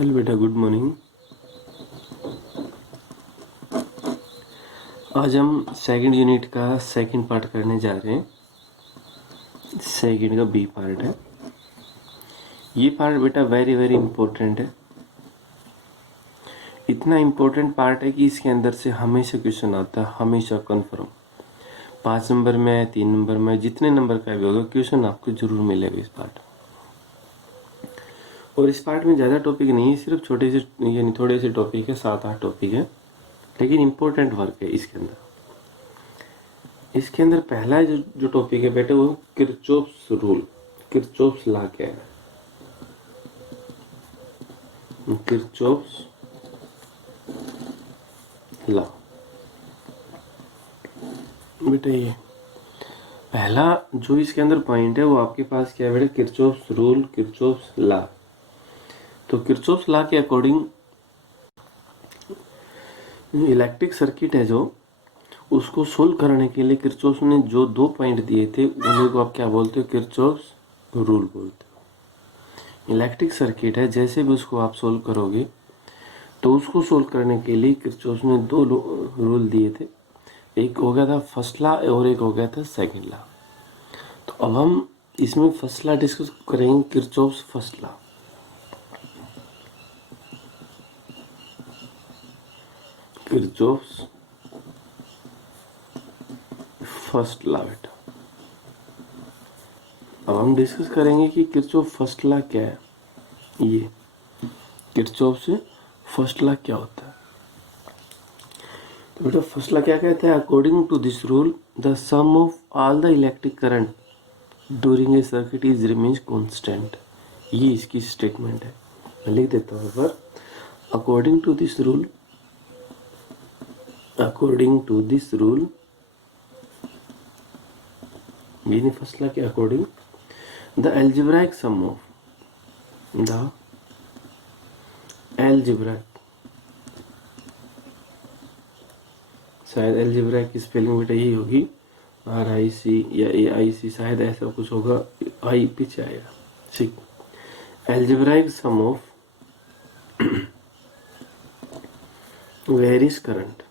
Hello बेटा, good morning. आज हम सेकंड यूनिट का सेकंड पार्ट करने जा रहे हैं। सेकंड का बी पार्ट है। ये पार्ट बेटा वेरी वेरी इंपॉर्टेंट है। इतना इंपॉर्टेंट पार्ट है कि इसके अंदर से हमेशा क्वेश्चन आता है, हमेशा कंफर्म। 5 नंबर में, 3 नंबर में, जितने नंबर का भी होगा क्वेश्चन आपको जरूर मिलेगा इस पार्ट। और इस पार्ट में ज़्यादा टॉपिक नहीं है, सिर्फ छोटे से यानी थोड़े से टॉपिक है, 7-8 टॉपिक है, लेकिन इंपॉर्टेंट वर्क है इसके अंदर। इसके अंदर पहला जो टॉपिक है बेटा वो किरचॉफ्स रूल। किरचॉफ्स लॉ क्या है? किरचॉफ्स लॉ बेटा, ये पहला जो इसके अंदर पॉइंट है वो आपके पास क्या है बेटा? Kirchhoff's rule, Kirchhoff's law. तो किरचॉफ्स लॉ के अकॉर्डिंग इलेक्ट्रिक सर्किट है जो, उसको सोल्व करने के लिए किरचॉफ्स ने जो 2 पॉइंट दिए थे उन्हीं को आप क्या बोलते हो? किरचॉफ्स रूल बोलते हो। इलेक्ट्रिक सर्किट है, जैसे भी उसको आप सोल्व करोगे तो उसको सोल्व करने के लिए किरचॉफ्स ने 2 रूल दिए थे। एक हो गया था फर्स्ट लॉ और एक हो गया था सेकंड लॉ। तो अब हम इसमें फर्स्ट लॉ डिस्कस करेंगे, Kirchhoff's first law. Kirchhoff's first law बेटा। अब हम डिस्कस करेंगे कि किरचॉफ फर्स्ट लॉ क्या है। ये किरचॉफ से फर्स्ट लॉ क्या होता है? तो बेटा फर्स्ट लॉ क्या कहता है? According to this rule the sum of all the electric current during a circuit is remains constant. ये इसकी स्टेटमेंट है। मैं लिख देता हूँ पर according to this rule, according to this rule, ये नहीं फर्स्ट लॉ के according the algebraic sum of the algebraic, शायद एल्जेब्राइक की स्पेलिंग बेटा यही होगी, RIC या AIC, शायद ऐसा कुछ होगा, आई पीछे आएगा। ठीक, algebraic sum of various current,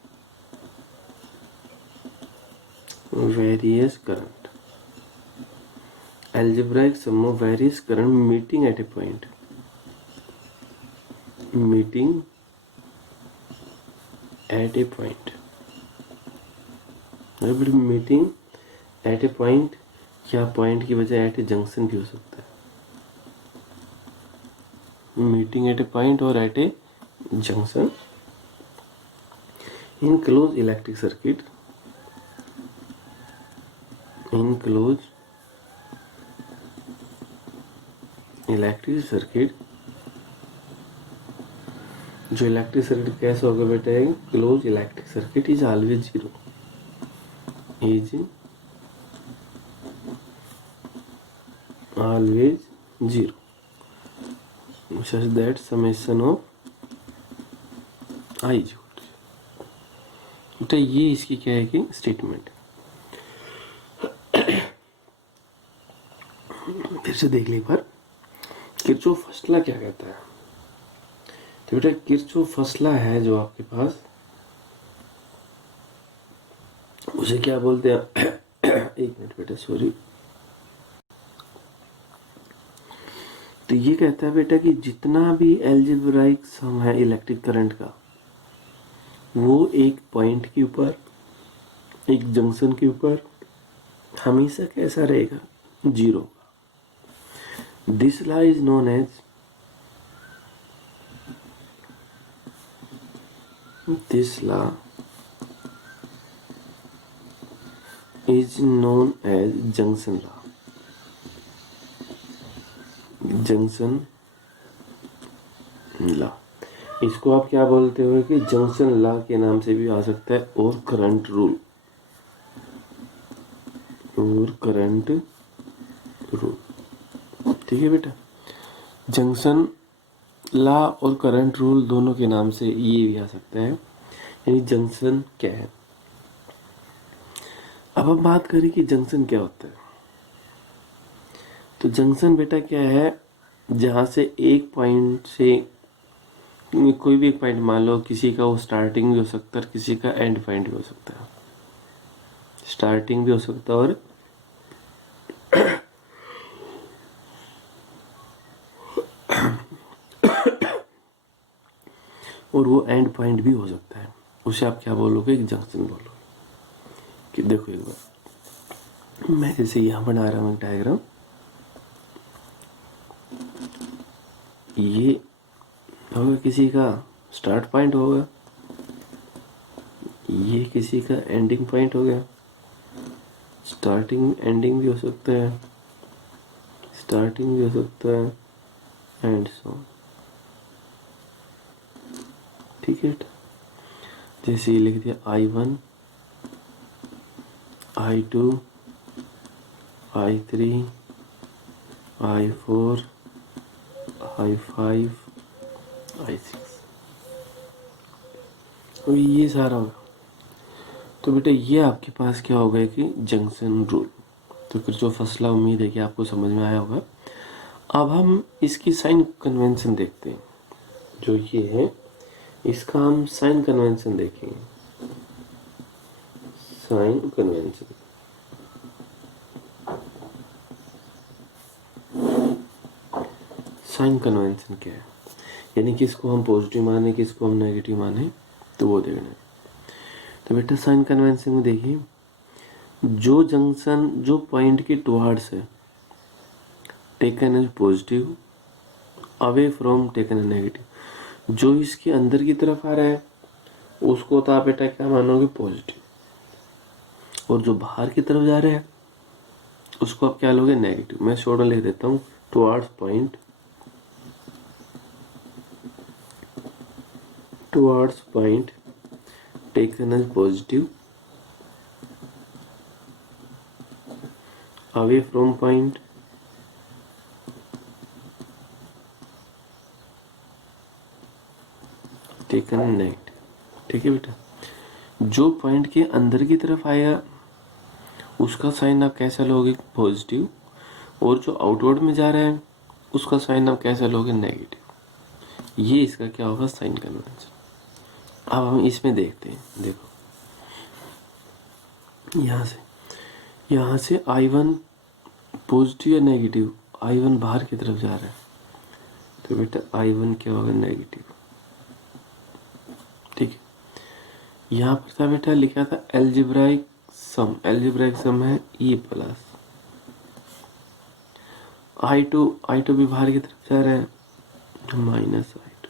various current, algebraic sum of various current meeting at a point, meeting at a point, meeting at a point, या पॉइंट की बजाय एट ए जंक्शन भी हो सकता है। मीटिंग एट ए पॉइंट और at a junction in close electric circuit, in close electric circuit. जो electric circuit कैसे होगा बेटा? Close electric circuit is always zero, is always zero, such that summation of I is equal to, बेटा ये इसकी क्या है कि स्टेटमेंट। फिर से देख ले एक बार, किरचॉफ फर्स्ट लॉ क्या कहता है? तो बेटा किरचॉफ फर्स्ट लॉ है जो आपके पास, उसे क्या बोलते हैं? एक मिनट बेटा, सॉरी। तो ये कहता है बेटा कि जितना भी एल्जेब्राइक सम है इलेक्ट्रिक करंट का, वो एक पॉइंट के ऊपर, एक जंक्शन के ऊपर हमेशा कैसा रहेगा? Zero. This law is known as, this law is known as junction law, junction law. इसको आप क्या बोलते हो कि जंक्शन लॉ के नाम से भी आ सकता है, और करंट रूल, और करंट रूल। ठीक है बेटा, जंक्शन लॉ और करंट रूल दोनों के नाम से ये भी आ सकता है। यानी जंक्शन क्या है? अब हम बात करें कि जंक्शन क्या होता है। तो जंक्शन बेटा क्या है? जहां से एक पॉइंट से कोई भी एक पॉइंट मान लो, किसी का वो स्टार्टिंग भी हो सकता है और किसी का एंड पॉइंट भी हो सकता है। स्टार्टिंग भी हो सकता है और वो एंड पॉइंट भी हो सकता है। उसे आप क्या बोलोगे? एक जंक्शन बोलोगे। कि देखो एक बार मैं जैसे यहाँ बना रहा हूँ एक डायग्राम, ये होगा किसी का स्टार्ट पॉइंट होगा, ये किसी का एंडिंग पॉइंट हो गया। स्टार्टिंग एंडिंग भी हो सकता है, स्टार्टिंग भी हो सकता है, एंड सो ऑन। ठीक है, जैसे ये लिख दिया I1, I2, I3, I4, I5, I6, और ये सारा होगा। तो बेटा ये आपके पास क्या होगा कि जंक्शन रूल। तो फिर जो फसला, उम्मीद है कि आपको समझ में आया होगा। अब हम इसकी साइन कन्वेंशन देखते हैं। जो ये है इसका हम साइन कन्वेंशन देखेंगे। साइन कन्वेंशन, साइन कन्वेंशन क्या है, यानी कि इसको हम पॉजिटिव माने, किसको हम नेगेटिव माने, तो वो देखना है। तो बेटा साइन कन्वेंशन में देखिए, जो जंक्शन जो पॉइंट के टुवर्ड्स है taken as positive, away from taken as negative. जो इसके अंदर की तरफ आ रहा है उसको तो आप बेटा क्या मानोगे? पॉजिटिव। और जो बाहर की तरफ जा रहा है उसको आप क्या लोगे? नेगेटिव। मैं शॉर्ट में लिख देता हूँ, towards point, towards point taken as positive, away from point taken as negative. ठीक है बेटा, जो पॉइंट के अंदर की तरफ आएगा उसका साइन आप कैसा लोगे? पॉजिटिव। और जो आउटवर्ड में जा रहा है उसका साइन आप कैसा लोगे? नेगेटिव। ये इसका क्या होगा? Sign convention. अब हम इसमें देखते हैं। देखो यहाँ से I1 पॉजिटिव या नेगेटिव? I1 बाहर की तरफ जा रहा है तो बेटा I1 क्या होगा? नेगेटिव। ठीक है, यहाँ पर था बेटा लिखा था एल्जेब्राइक सम। एल्जेब्राइक सम है E प्लस I2 भी बाहर की तरफ जा रहा है, माइनस I2।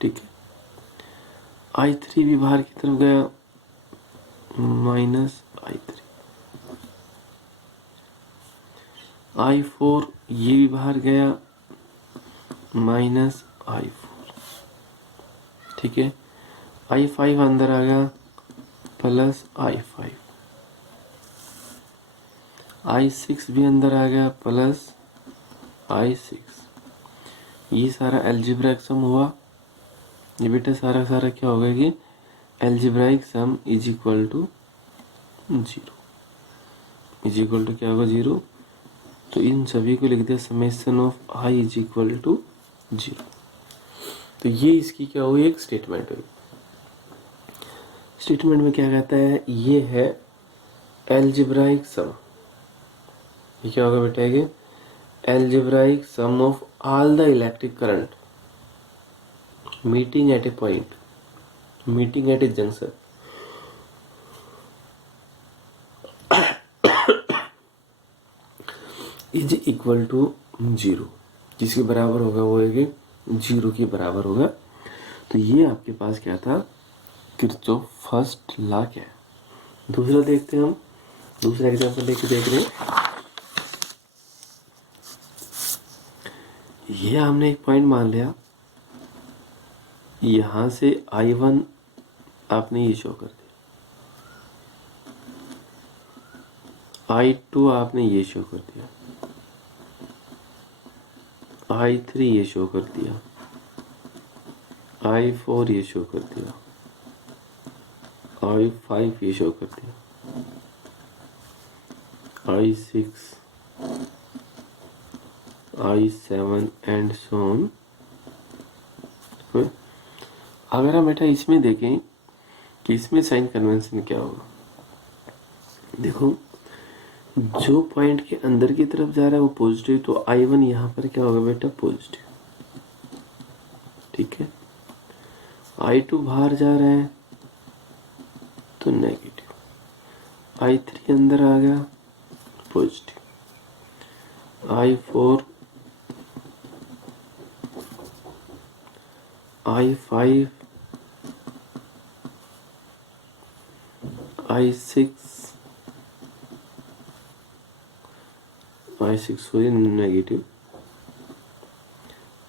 ठीक है, I3 भी बाहर की तरफ गया, माइनस I3। I4 ये भी बाहर गया, माइनस I4। ठीक है, I5 अंदर आ गया, प्लस I5। I6 भी अंदर आ गया, प्लस I6। ये सारा एल्जेब्राइक सम हुआ। ये बेटा सारा सारा क्या होगा कि algebraic sum is equal to 0। Is equal to क्या होगा? 0। तो इन सभी को लिख दिया summation of I is equal to 0। तो ये इसकी क्या हुई? एक स्टेटमेंट हुई। स्टेटमेंट में क्या कहता है? ये है एल्जेब्राइक सम। ये क्या होगा बेटा? ये algebraic sum of all the electric current meeting at a point, meeting at a junction is equal to 0। जिसके बराबर होगा वो है कि 0 के बराबर होगा। तो ये आपके पास क्या था? किरचॉफ फर्स्ट लॉ क्या है। दूसरा देखते हैं हम, दूसरा एग्जांपल लेके देख रहे हैं। ये हमने एक पॉइंट मान लिया, यहां से I1 आपने ये शो कर दिया, I2 आपने ये शो कर दिया, I3 ये शो कर दिया, I4 ये शो कर दिया, I5 ये शो कर दिया, I6, I7 and so on है? अगर हम बेटा इसमें देखें कि इसमें साइन कन्वेंशन क्या होगा, देखो जो पॉइंट के अंदर की तरफ जा रहा है वो पॉजिटिव, तो I1 यहाँ पर क्या होगा बेटा, पॉजिटिव। ठीक है, I2 बाहर जा रहा है तो नेगेटिव, I3 अंदर आ गया positive, I4 I5 I6 sorry negative,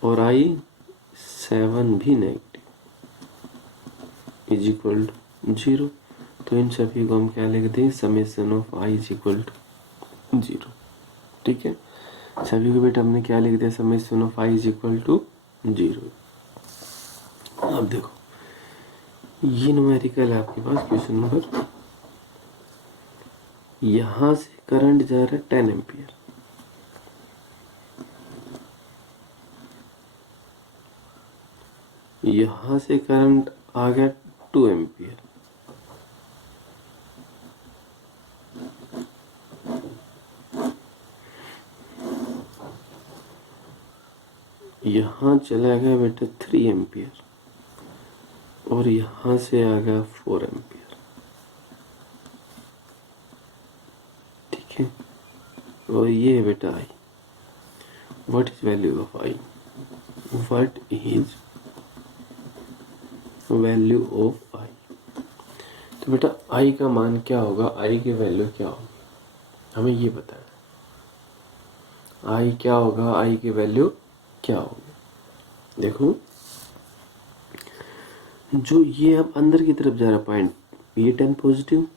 और I7 भी नेगेटिव इज इक्वल टू 0। तो इन सभी को हम क्या लिखते हैं, summation of I is equal to 0। ठीक है, सभी को बेटा हमने क्या लिख दिया, summation of I is equal to 0। अब देखो ये न्यूमेरिकल है आपके पास, क्वेश्चन नंबर, यहां से करंट जा रहा है 10 एम्पियर, यहां से करंट आ गया 2 एम्पियर, यहां चला गया बेटा 3 एम्पियर, और यहां से आ गया 4 एम्पियर। ठीक है, और ये है बेटा I। What is value of I, what is value of I। तो बेटा I का मान क्या होगा, I की वैल्यू क्या होगी, हमें ये बताना है। I क्या होगा, I की वैल्यू क्या होगी। देखो जो ये अब अंदर की तरफ जा रहा पॉइंट, ये 10 पॉजिटिव,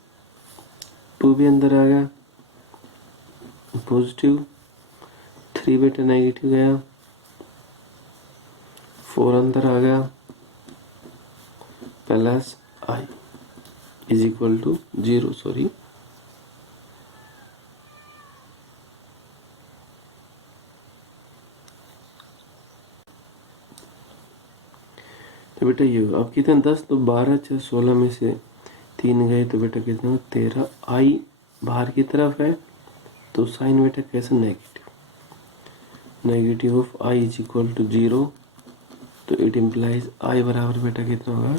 2 भी अंदर आ गया पॉजिटिव, 3 बेटा नेगेटिव गया, 4 अंदर आ गया, plus I is equal to 0। Sorry, तो बेटा ये अब कितना, 10 तो 12 6 16 में से 3 गए, तो बेटा कितना 13। I बाहर की तरफ है तो साइन बेटा कैसे, negative, negative of I is equal to 0। तो इट इम्प्लाइज I बराबर बेटा कितना होगा,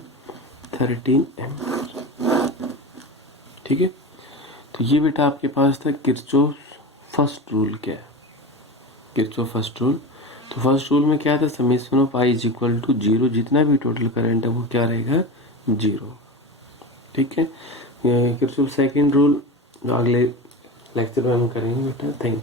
13 एम्पियर। ठीक है, तो ये बेटा आपके पास था किरचॉफ फर्स्ट रूल। क्या है किरचॉफ फर्स्ट रूल, तो फर्स्ट रूल में क्या था, summation of I is equal to 0, जितना भी टोटल करंट है वो क्या रहेगा, 0। ठीक है, किरचॉफ सेकंड रूल अगले लेक्चर में हम करेंगे बेटा। Thank you.